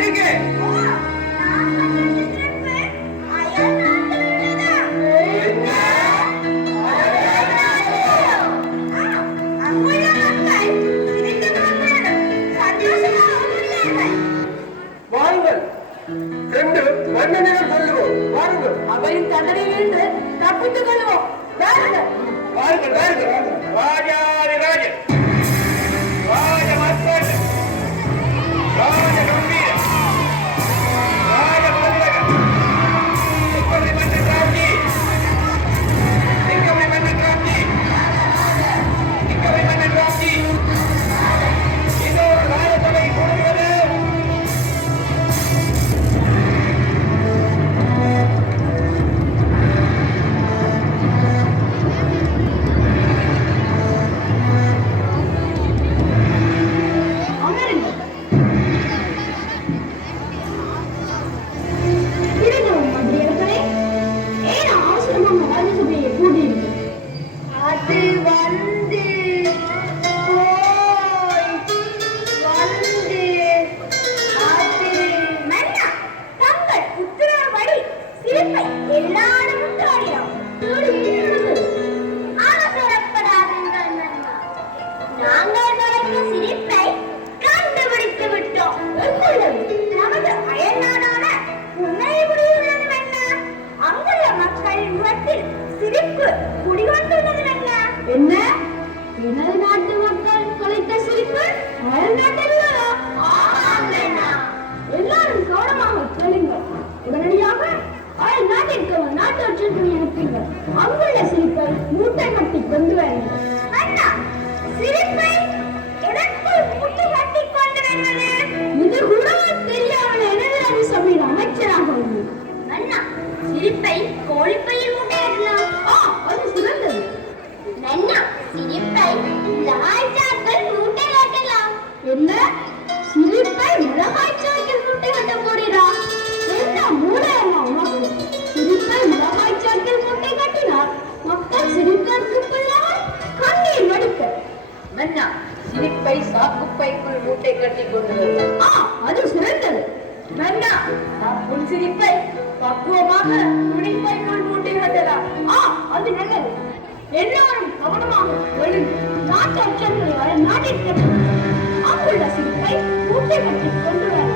வச்சிருக்கேன் சிரிப்பு. குடிகொண்டுள்ளது என்ன? எனது நாட்டு மக்கள் கொலைத்த சிரிப்பு? எல்லாரும் கவனமாக கேளுங்கள். உடனடியாக அயல் நாட்டிற்கு நாட்டு அச்சுறுத்தலை அனுப்புங்கள் அங்குள்ள சிரிப்பை மூட்டை கட்டி கொண்டு வரீங்க அரண்யா சிரிப்பை சாக்குப்பைக்குள் மூட்டை கட்டி கொண்டு வந்தான். அது சிறந்தது. வேண்டாம் உன் சிரிப்பை பக்குவமாக துணிப்பைக்குள் மூட்டை கட்டலா. ஆ அது நல்லது. எல்லாரும் கவனமாக எழுந்து நாட்டு அச்சங்களை வர நாட்டிற்கு அங்குள்ள சிரிப்பை மூட்டை கட்டி கொண்டு வர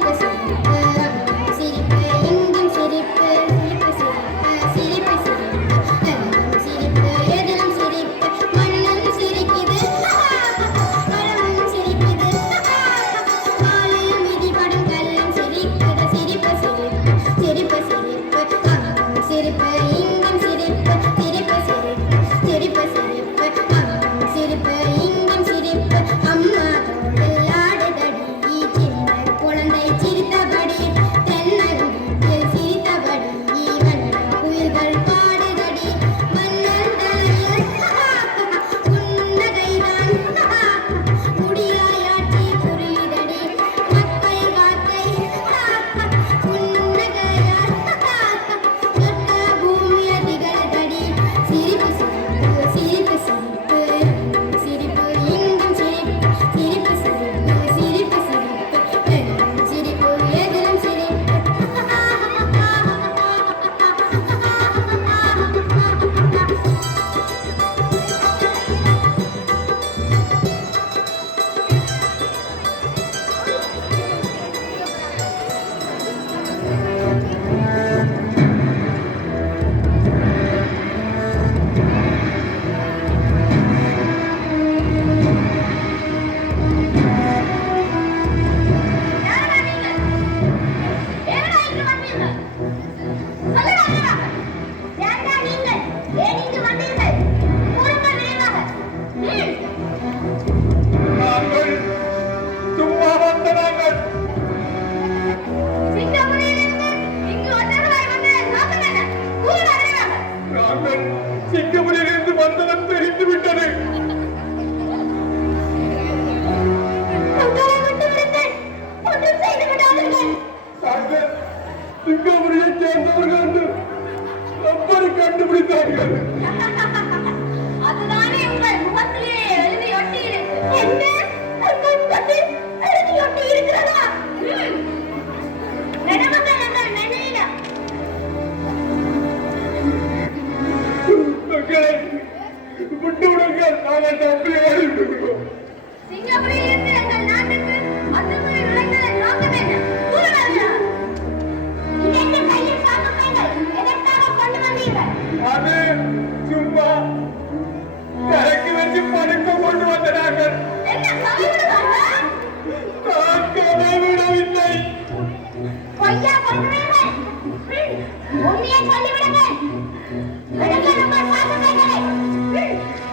谢谢 சிங்கமுடியை சேர்ந்தவர்கள் என்று எப்படி கண்டுபிடித்தார்கள். சிங்கப்பூரில் இருந்து எங்கள் நாட்டுக்கு வந்து நுழைந்ததை நோக்கம் என்ன?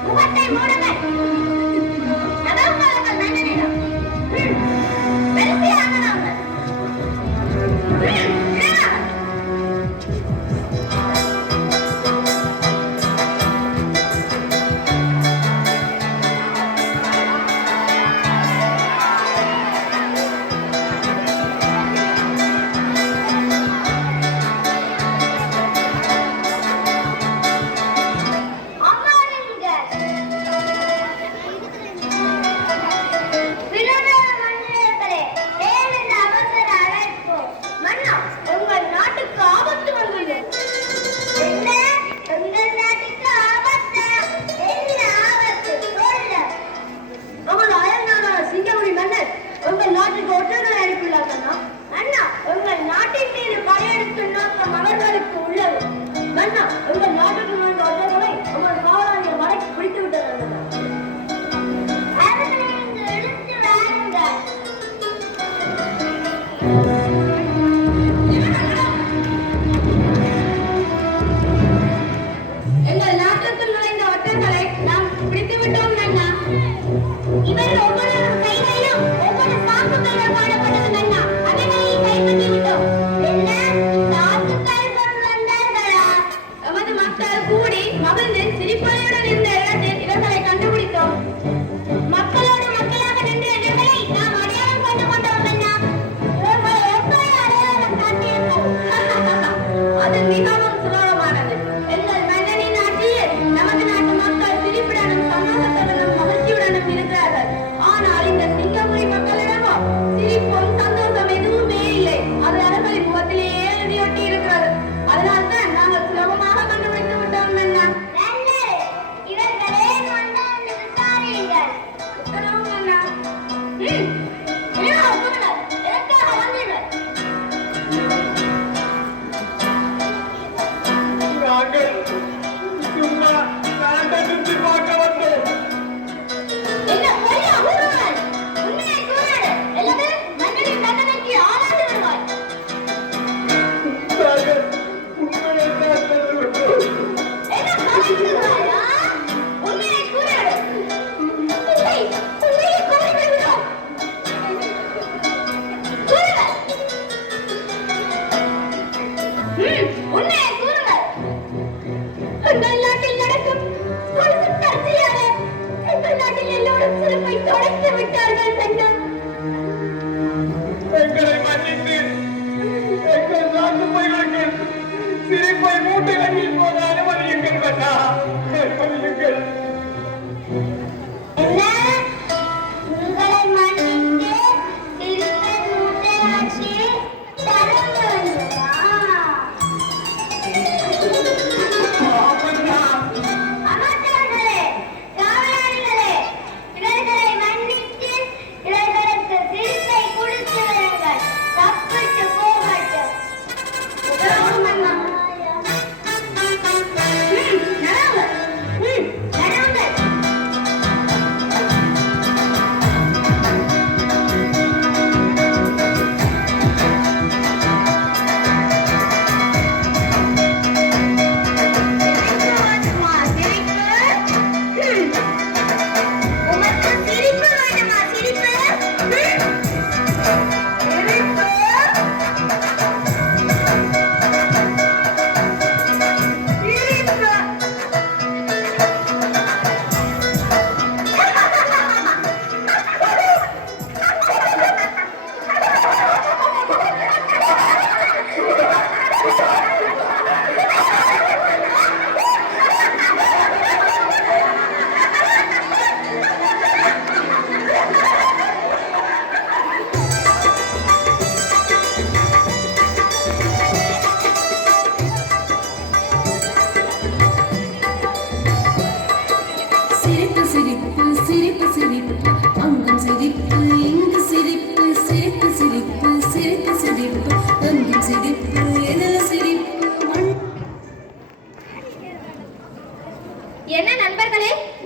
முகத்தை மூடுங்கள்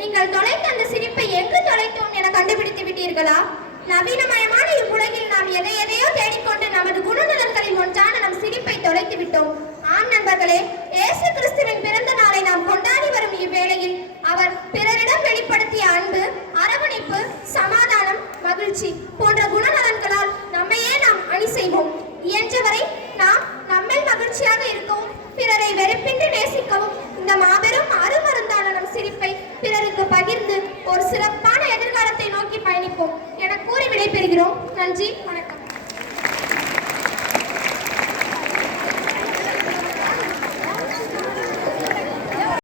நீங்கள் தொலைத்த அந்த சிரிப்பை எங்கு தொலைத்தோம் என கண்டுபிடித்து விட்டீர்களா? நவீனமயமான இவ்வுலகில் நாம் எதை எதையோ தேடிக்கொண்டு நமது குணநலன்களில் ஒன்றான நம் சிரிப்பை தொலைத்து விட்டோம். ஆண் நண்பர்களே இயேசு கிறிஸ்துவின் பிறந்த நாளை நாம் கொண்டாடி வரும் இவ்வேளையில் அவர் பிறரிடம் வெளிப்படுத்திய அன்பு அரவணைப்பு சமாதானம் மகிழ்ச்சி போன்ற